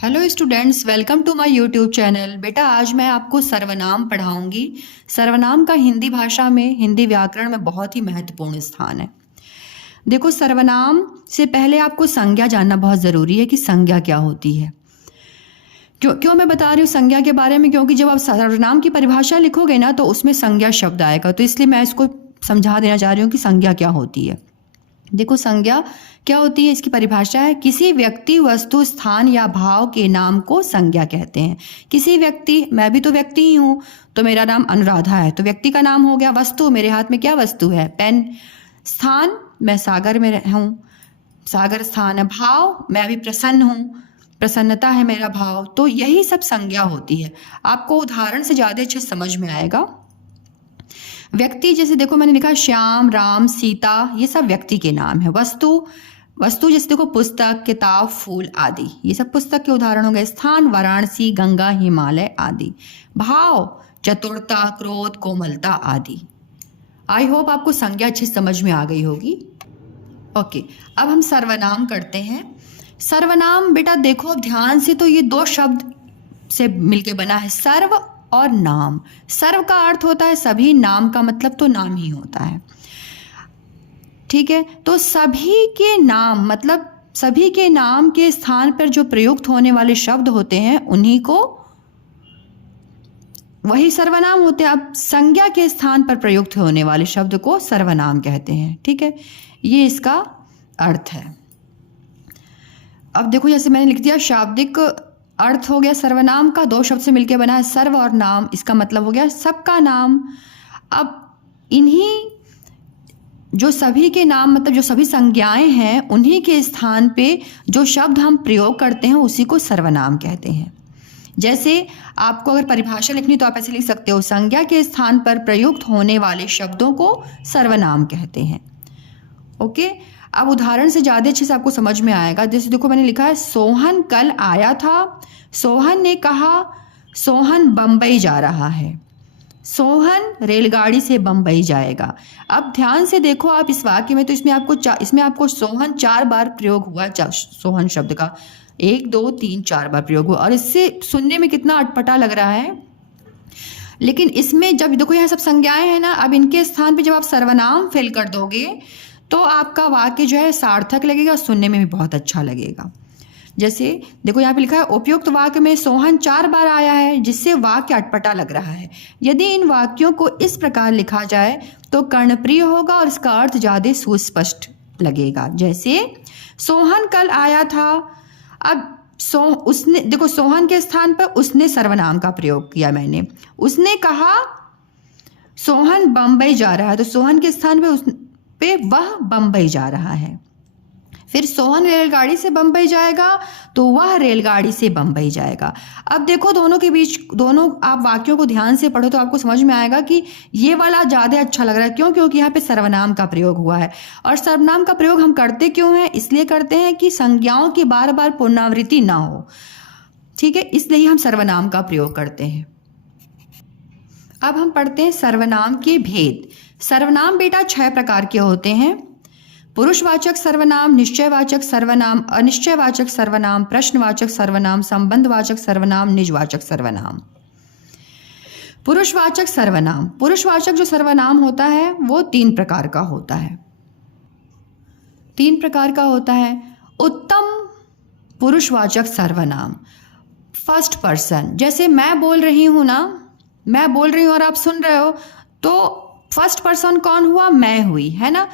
Hello students, welcome to my YouTube channel. बेटा आज मैं आपको सर्वनाम पढ़ाऊंगी। सर्वनाम का हिंदी भाषा में, हिंदी व्याकरण में बहुत ही महत्वपूर्ण स्थान है। देखो, सर्वनाम से पहले आपको संज्ञा जानना बहुत ज़रूरी है कि संज्ञा क्या होती है। क्यों क्यों मैं बता रही हूँ संज्ञा के बारे में, क्योंकि जब आप सर्वनाम की परिभाषा लिखोगे ना तो उसमें संज्ञा शब्द आएगा, तो इसलिए मैं इसको समझा देना चाह रही हूँ कि संज्ञा क्या होती है। देखो, संज्ञा क्या होती है, इसकी परिभाषा है किसी व्यक्ति, वस्तु, स्थान या भाव के नाम को संज्ञा कहते हैं। किसी व्यक्ति, मैं भी तो व्यक्ति ही हूँ, तो मेरा नाम अनुराधा है, तो व्यक्ति का नाम हो गया। वस्तु, मेरे हाथ में क्या वस्तु है? पेन। स्थान, मैं सागर में हूँ, सागर स्थान है। भाव, मैं अभी प्रसन्न हूँ, प्रसन्नता है मेरा भाव। तो यही सब संज्ञा होती है। आपको उदाहरण से ज़्यादा अच्छे समझ में आएगा। व्यक्ति, जैसे देखो मैंने लिखा श्याम, राम, सीता, ये सब व्यक्ति के नाम है। वस्तु, वस्तु जैसे देखो पुस्तक, किताब, फूल आदि, ये सब पुस्तक के उदाहरण हो गए। स्थान, वाराणसी, गंगा, हिमालय आदि। भाव, चतुरता, क्रोध, कोमलता आदि। आई होप आपको संज्ञा अच्छी समझ में आ गई होगी। ओके, अब हम सर्वनाम करते हैं। सर्वनाम बेटा देखो अब ध्यान से, तो ये दो शब्द से मिलके बना है, सर्व और नाम। सर्व का अर्थ होता है सभी, नाम का मतलब तो नाम ही होता है, ठीक है। तो सभी के नाम मतलब सभी के नाम के स्थान पर जो प्रयुक्त होने वाले शब्द होते हैं उन्हीं को, वही सर्वनाम होते हैं। अब संज्ञा के स्थान पर प्रयुक्त होने वाले शब्द को सर्वनाम कहते हैं, ठीक है। ये इसका अर्थ है। अब देखो, जैसे मैंने लिख दिया, शाब्दिक अर्थ हो गया सर्वनाम का, दो शब्द से मिलकर बना है, सर्व और नाम। इसका मतलब हो गया सबका नाम। अब इन्हीं जो सभी के नाम मतलब जो सभी संज्ञाएं हैं, उन्हीं के स्थान पे जो शब्द हम प्रयोग करते हैं उसी को सर्वनाम कहते हैं। जैसे आपको अगर परिभाषा लिखनी तो आप ऐसे लिख सकते हो, संज्ञा के स्थान पर प्रयुक्त होने वाले शब्दों को सर्वनाम कहते हैं। ओके, अब उदाहरण से ज़्यादा अच्छे से आपको समझ में आएगा। जैसे देखो मैंने लिखा है, सोहन कल आया था। सोहन ने कहा सोहन बम्बई जा रहा है। सोहन रेलगाड़ी से बम्बई जाएगा। अब ध्यान से देखो आप इस वाक्य में, तो इसमें आपको सोहन 4 बार प्रयोग हुआ। सोहन शब्द का 1 2 3 4 बार प्रयोग हुआ, और इससे सुनने में कितना अटपटा लग रहा है। लेकिन इसमें जब देखो यहाँ सब संज्ञाएं हैं ना, अब इनके स्थान पे जब आप सर्वनाम फिल कर दोगे तो आपका वाक्य जो है सार्थक लगेगा, सुनने में भी बहुत अच्छा लगेगा। जैसे देखो यहाँ पे लिखा है, उपयुक्त वाक्य में सोहन 4 बार आया है, जिससे वाक्य अटपटा लग रहा है। यदि इन वाक्यों को इस प्रकार लिखा जाए तो कर्णप्रिय होगा और इसका अर्थ ज़्यादा सुस्पष्ट लगेगा। जैसे सोहन कल आया था। अब उसने, देखो सोहन के स्थान पर उसने सर्वनाम का प्रयोग किया मैंने। उसने कहा सोहन बम्बई जा रहा है, तो सोहन के स्थान पे वह बम्बई जा रहा है। फिर सोहन रेलगाड़ी से बम्बई जाएगा, तो वह रेलगाड़ी से बम्बई जाएगा। अब देखो दोनों के बीच, दोनों आप वाक्यों को ध्यान से पढ़ो तो आपको समझ में आएगा कि ये वाला ज़्यादा अच्छा लग रहा है। क्यों? क्योंकि यहाँ पे सर्वनाम का प्रयोग हुआ है। और सर्वनाम का प्रयोग हम करते क्यों हैं? इसलिए करते हैं कि संज्ञाओं की बार बार पुनरावृत्ति ना हो, ठीक है, इसलिए हम सर्वनाम का प्रयोग करते हैं। अब हम पढ़ते हैं सर्वनाम के भेद। सर्वनाम बेटा 6 प्रकार के होते हैं: पुरुषवाचक सर्वनाम, निश्चयवाचक सर्वनाम, अनिश्चयवाचक सर्वनाम, प्रश्नवाचक सर्वनाम, संबंधवाचक सर्वनाम, निजवाचक सर्वनाम। पुरुषवाचक सर्वनाम, पुरुषवाचक जो सर्वनाम होता है वो 3 प्रकार का होता है। 3 प्रकार का होता है। उत्तम पुरुषवाचक सर्वनाम, फर्स्ट पर्सन। जैसे मैं बोल रही हूँ ना, मैं बोल रही हूँ और आप सुन रहे हो, तो फर्स्ट पर्सन कौन हुआ? मैं हुई, है ना।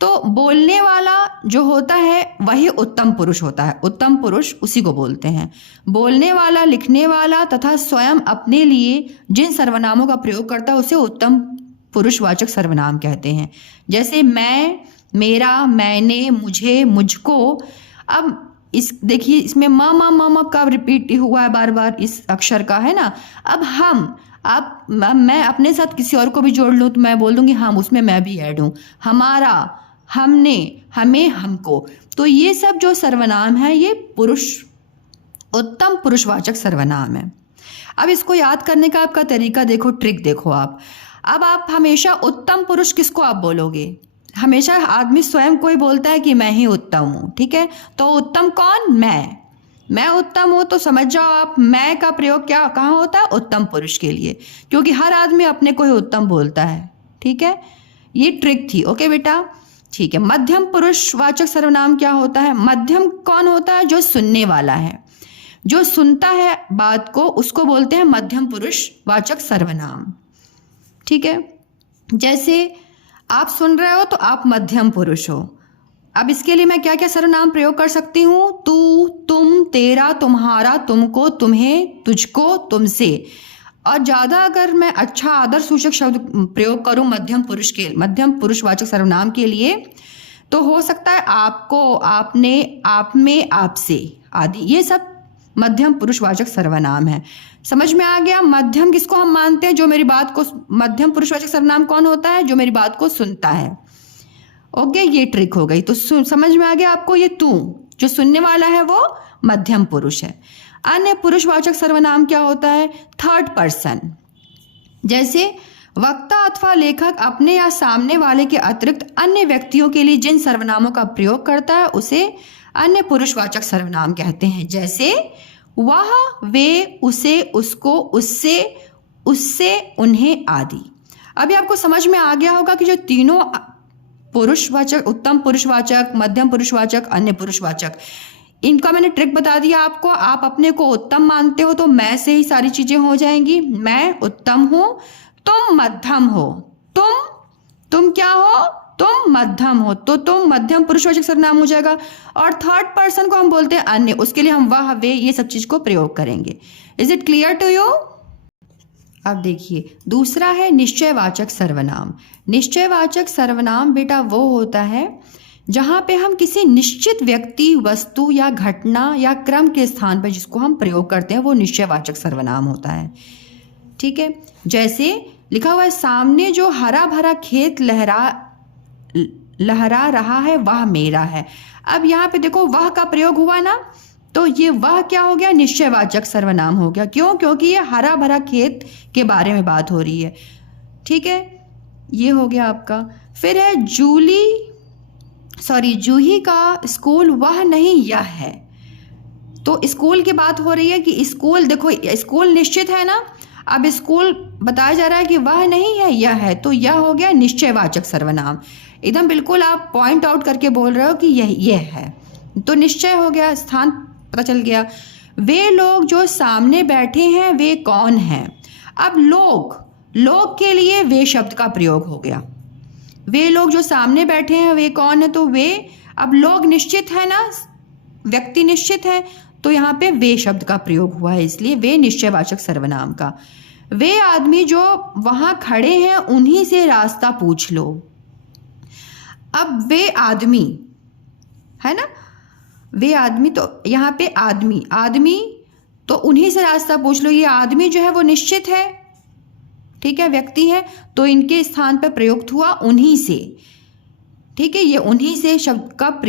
तो बोलने वाला जो होता है वही उत्तम पुरुष होता है। उत्तम पुरुष उसी को बोलते हैं। बोलने वाला, लिखने वाला तथा स्वयं अपने लिए जिन सर्वनामों का प्रयोग करता है उसे उत्तम पुरुषवाचक सर्वनाम कहते हैं। जैसे मैं, मेरा, मैंने, मुझे, मुझको। अब इस देखिए, इसमें म का रिपीट हुआ है बार बार इस अक्षर का, है ना। अब हम, अब मैं अपने साथ किसी और को भी जोड़ लूँ तो मैं बोल दूंगी हम, उसमें मैं भी ऐड हूँ। हमारा, हमने, हमें, हमको। तो ये सब जो सर्वनाम है ये उत्तम पुरुषवाचक सर्वनाम है। अब इसको याद करने का आपका तरीका देखो, ट्रिक देखो आप। अब आप हमेशा उत्तम पुरुष किसको आप बोलोगे? हमेशा आदमी स्वयं को ही बोलता है कि मैं ही उत्तम हूँ, ठीक है। तो उत्तम कौन? मैं उत्तम हूँ तो समझ जाओ आप, मैं का प्रयोग क्या कहाँ होता है? उत्तम पुरुष के लिए, क्योंकि हर आदमी अपने को ही उत्तम बोलता है। ठीक है, ये ट्रिक थी। ओके बेटा, ठीक है। मध्यम पुरुष वाचक सर्वनाम क्या होता है? मध्यम कौन होता है? जो सुनने वाला है, जो सुनता है बात को, उसको बोलते हैं मध्यम पुरुष वाचक सर्वनाम। ठीक है, जैसे आप सुन रहे हो तो आप मध्यम पुरुष हो। अब इसके लिए मैं क्या क्या सर्वनाम प्रयोग कर सकती हूँ? तू, तुम, तेरा, तुम्हारा, तुमको, तुम्हें, तुझको, तुमसे। और ज़्यादा अगर मैं अच्छा आदर सूचक शब्द प्रयोग करूँ मध्यम पुरुष वाचक सर्वनाम के लिए, तो हो सकता है आपको, आपने, आप में, आपसे आदि। ये सब मध्यम पुरुष वाचक सर्वनाम है। समझ में आ गया? मध्यम किसको हम मानते हैं? जो मेरी बात को, मध्यम पुरुष वाचक सर्वनाम कौन होता है? जो मेरी बात को सुनता है। ओके, ये ट्रिक हो गई। तो समझ में आ गया आपको? ये तू, जो सुनने वाला है, वो मध्यम पुरुष है। अन्य पुरुषवाचक सर्वनाम क्या होता है? Third person. जैसे वक्ता अथवा लेखक अपने या सामने वाले के अतिरिक्त अन्य व्यक्तियों के लिए जिन सर्वनामों का प्रयोग करता है उसे अन्य पुरुषवाचक सर्वनाम कहते हैं। जैसे वह, वे, उसे, उसको, उससे, उससे, उन्हें आदि। अभी आपको समझ में आ गया होगा कि जो तीनों पुरुषवाचक, उत्तम पुरुषवाचक, मध्यम पुरुषवाचक, अन्य पुरुषवाचक, इनका मैंने ट्रिक बता दिया आपको। आप अपने को उत्तम मानते हो तो मैं से ही सारी चीजें हो जाएंगी। मैं उत्तम हूं, तुम मध्यम हो, तुम क्या हो? तुम मध्यम हो, तो तुम मध्यम पुरुषवाचक सर्वनाम हो जाएगा। और थर्ड पर्सन को हम बोलते हैं अन्य, उसके लिए हम वह, वे, ये सब चीज को प्रयोग करेंगे। Is it clear to you? अब देखिए, दूसरा है निश्चयवाचक सर्वनाम। निश्चयवाचक सर्वनाम बेटा वो होता है जहाँ पे हम किसी निश्चित व्यक्ति, वस्तु या घटना या क्रम के स्थान पर जिसको हम प्रयोग करते हैं वो निश्चयवाचक सर्वनाम होता है। ठीक है, जैसे लिखा हुआ है, सामने जो हरा भरा खेत लहरा रहा है वह मेरा है। अब यहाँ पे देखो वह का प्रयोग हुआ ना, तो ये वह क्या हो गया? निश्चयवाचक सर्वनाम हो गया। क्यों? क्योंकि ये हरा भरा खेत के बारे में बात हो रही है। ठीक है, ये हो गया आपका। फिर है जूही का स्कूल वह नहीं यह है। तो स्कूल की बात हो रही है कि स्कूल, देखो स्कूल निश्चित है ना, अब स्कूल बताया जा रहा है कि वह नहीं है यह है, तो यह हो गया निश्चयवाचक सर्वनाम। एकदम बिल्कुल आप पॉइंट आउट करके बोल रहे हो कि यह है, तो निश्चय हो गया, स्थान पता चल गया। वे लोग जो सामने बैठे हैं वे कौन हैं? अब लोग के लिए वे शब्द का प्रयोग हो गया। वे लोग जो सामने बैठे हैं वे कौन है? तो वे, अब लोग निश्चित है ना, व्यक्ति निश्चित है, तो यहाँ पे वे शब्द का प्रयोग हुआ है, इसलिए वे निश्चयवाचक सर्वनाम का। वे आदमी जो वहां खड़े हैं उन्हीं से रास्ता पूछ लो। अब वे आदमी है ना, वे आदमी, तो यहाँ पे आदमी तो उन्हीं से रास्ता पूछ लो। ये आदमी जो है वो निश्चित है, ठीक है, व्यक्ति है, तो इनके स्थान पर प्रयुक्त हुआ उन्हीं से। ठीक है, ये उन्हीं से शब्द का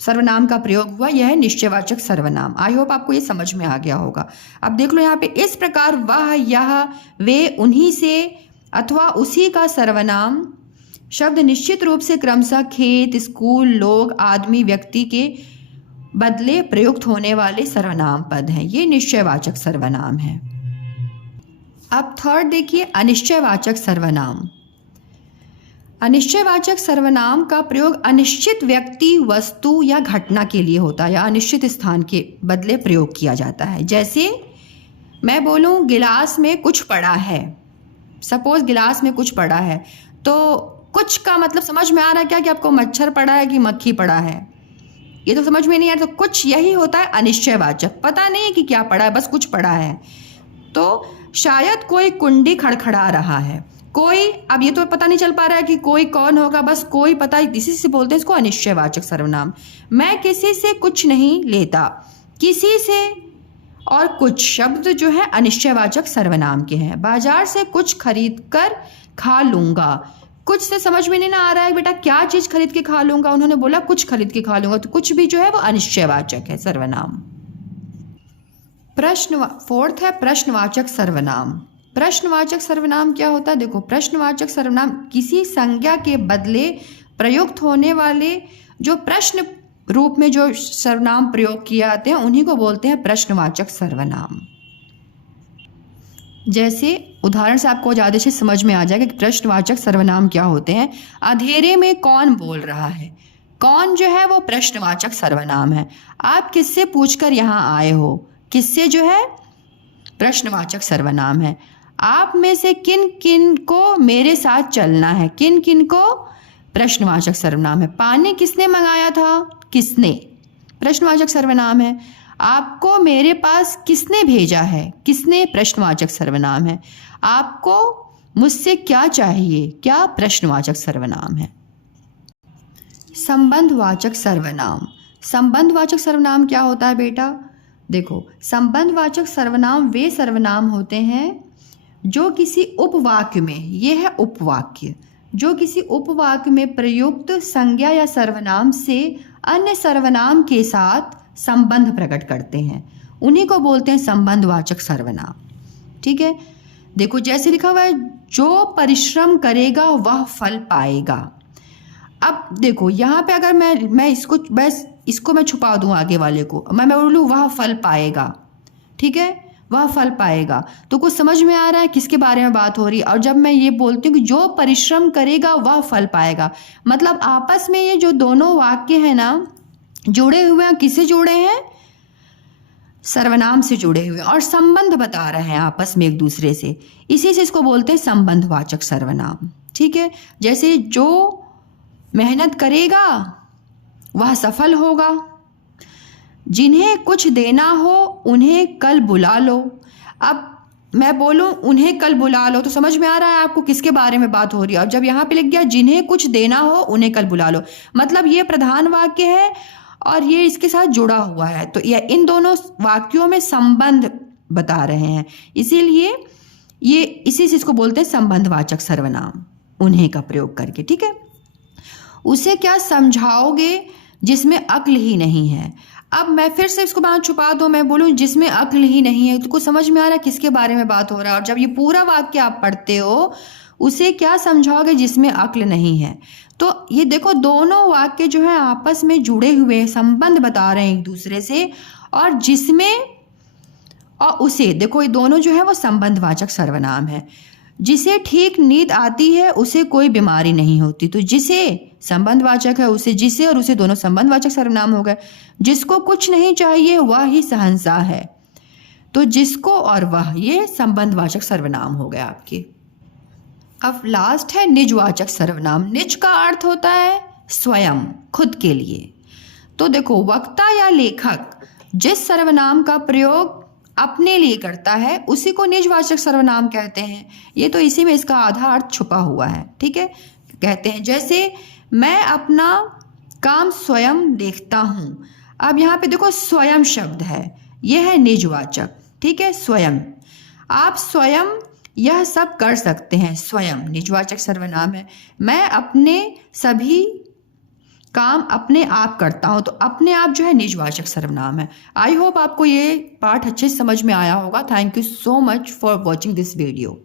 सर्वनाम का प्रयोग हुआ, यह है निश्चयवाचक सर्वनाम। आई होप आपको ये समझ में आ गया होगा। अब देख लो यहाँ पे, इस प्रकार वह, यह, वे, उन्हीं से अथवा उसी का सर्वनाम शब्द निश्चित रूप से क्रमशः खेत, स्कूल, लोग, आदमी, व्यक्ति के बदले प्रयुक्त होने वाले सर्वनाम पद हैं। ये निश्चयवाचक सर्वनाम है। अब थर्ड देखिए, अनिश्चयवाचक सर्वनाम। अनिश्चयवाचक सर्वनाम का प्रयोग अनिश्चित व्यक्ति, वस्तु या घटना के लिए होता है या अनिश्चित स्थान के बदले प्रयोग किया जाता है। जैसे मैं बोलूं गिलास में कुछ पड़ा है, सपोज गिलास में कुछ पड़ा है, तो कुछ का मतलब समझ में आ रहा है क्या कि आपको मच्छर पड़ा है कि मक्खी पड़ा है? ये तो समझ में नहीं आ रहा। तो कुछ यही होता है अनिश्चयवाचक, पता नहीं है कि क्या पड़ा है, बस कुछ पड़ा है। तो शायद कोई कुंडी खड़खड़ा रहा है, कोई, अब ये तो पता नहीं चल पा रहा है कि कोई कौन होगा, बस कोई पता, इसी से बोलते हैं इसको अनिश्चयवाचक सर्वनाम। मैं किसी से कुछ नहीं लेता, किसी से और कुछ शब्द जो है अनिश्चयवाचक सर्वनाम के हैं। बाजार से कुछ खरीद कर खा लूंगा, कुछ से समझ में नहीं ना आ रहा है बेटा क्या चीज खरीद के खा लूंगा, उन्होंने बोला कुछ खरीद के खा लूंगा, तो कुछ भी जो है वो अनिश्चयवाचक है सर्वनाम। फोर्थ है प्रश्नवाचक सर्वनाम। प्रश्नवाचक सर्वनाम क्या होता है? देखो, प्रश्नवाचक सर्वनाम किसी संज्ञा के बदले प्रयुक्त होने वाले जो प्रश्न रूप में जो सर्वनाम प्रयोग किए जाते हैं उन्हीं को बोलते हैं प्रश्नवाचक सर्वनाम। जैसे उदाहरण से आपको ज़्यादा से समझ में आ जाएगा कि प्रश्नवाचक सर्वनाम क्या होते हैं। अंधेरे में कौन बोल रहा है, कौन जो है वो प्रश्नवाचक सर्वनाम है। आप किससे पूछकर यहाँ आए हो, किससे जो है प्रश्नवाचक सर्वनाम है। आप में से किन किन को मेरे साथ चलना है, किन किन को प्रश्नवाचक सर्वनाम है। पानी किसने मंगाया था, किसने प्रश्नवाचक सर्वनाम है। आपको मेरे पास किसने भेजा है, किसने प्रश्नवाचक सर्वनाम है। आपको मुझसे क्या चाहिए, क्या प्रश्नवाचक सर्वनाम है। संबंधवाचक सर्वनाम। संबंधवाचक सर्वनाम क्या होता है बेटा, देखो संबंधवाचक सर्वनाम वे सर्वनाम होते हैं जो किसी उपवाक्य में, ये है उपवाक्य, जो किसी उपवाक्य में प्रयुक्त संज्ञा या सर्वनाम से अन्य सर्वनाम के साथ संबंध प्रकट करते हैं, उन्हीं को बोलते हैं संबंधवाचक सर्वनाम। ठीक है, देखो जैसे लिखा हुआ है, जो परिश्रम करेगा वह फल पाएगा। अब देखो यहाँ पे अगर मैं इसको मैं छुपा दूँ आगे वाले को, मैं बोलूँ वह फल पाएगा, ठीक है, वह फल पाएगा, तो कुछ समझ में आ रहा है किसके बारे में बात हो रही है। और जब मैं ये बोलती हूँ कि जो परिश्रम करेगा वह फल पाएगा, मतलब आपस में ये जो दोनों वाक्य हैं ना जुड़े हुए हैं, किससे जुड़े हैं, सर्वनाम से जुड़े हुए और संबंध बता रहे हैं आपस में एक दूसरे से, इसी से इसको बोलते हैं संबंधवाचक सर्वनाम। ठीक है, जैसे जो मेहनत करेगा वह सफल होगा, जिन्हें कुछ देना हो उन्हें कल बुला लो। अब मैं बोलूँ उन्हें कल बुला लो तो समझ में आ रहा है आपको किसके बारे में बात हो रही है। और जब यहाँ पे लिख गया जिन्हें कुछ देना हो उन्हें कल बुला लो, मतलब ये प्रधान वाक्य है और ये इसके साथ जुड़ा हुआ है, तो ये इन दोनों वाक्यों में संबंध बता रहे हैं, इसीलिए ये इसी से इसको बोलते हैं संबंधवाचक सर्वनाम, उन्हें का प्रयोग करके। ठीक है, उसे क्या समझाओगे जिसमें अक्ल ही नहीं है। अब मैं फिर से इसको बाहर छुपा दूँ, मैं बोलूँ जिसमें अक्ल ही नहीं है, तो कुछ समझ में आ रहा है किसके बारे में बात हो रहा है। और जब ये पूरा वाक्य आप पढ़ते हो, उसे क्या समझाओगे जिसमें अक्ल नहीं है, तो ये देखो दोनों वाक्य जो है आपस में जुड़े हुए हैं, संबंध बता रहे हैं एक दूसरे से। और जिसमें और उसे, देखो ये दोनों जो है वो संबंधवाचक सर्वनाम है। जिसे ठीक नींद आती है उसे कोई बीमारी नहीं होती, तो जिसे संबंधवाचक है, उसे, जिसे और उसे दोनों संबंधवाचक सर्वनाम हो गए। जिसको कुछ नहीं चाहिए वह ही शहंशाह है, तो जिसको और वह, ये संबंधवाचक सर्वनाम हो गए आपके। अब लास्ट है निजवाचक सर्वनाम। निज का अर्थ होता है स्वयं, खुद के लिए। तो देखो वक्ता या लेखक जिस सर्वनाम का प्रयोग अपने लिए करता है उसी को निजवाचक सर्वनाम कहते हैं। ये तो इसी में इसका आधा अर्थ छुपा हुआ है। ठीक है, कहते हैं जैसे मैं अपना काम स्वयं देखता हूँ। अब यहाँ पे देखो स्वयं शब्द है, यह है निजवाचक। ठीक है, स्वयं, आप स्वयं यह सब कर सकते हैं, स्वयं निजवाचक सर्वनाम है। मैं अपने सभी काम अपने आप करता हूँ, तो अपने आप जो है निजवाचक सर्वनाम है। आई होप आपको ये पाठ अच्छे से समझ में आया होगा। Thank you so much for watching this video.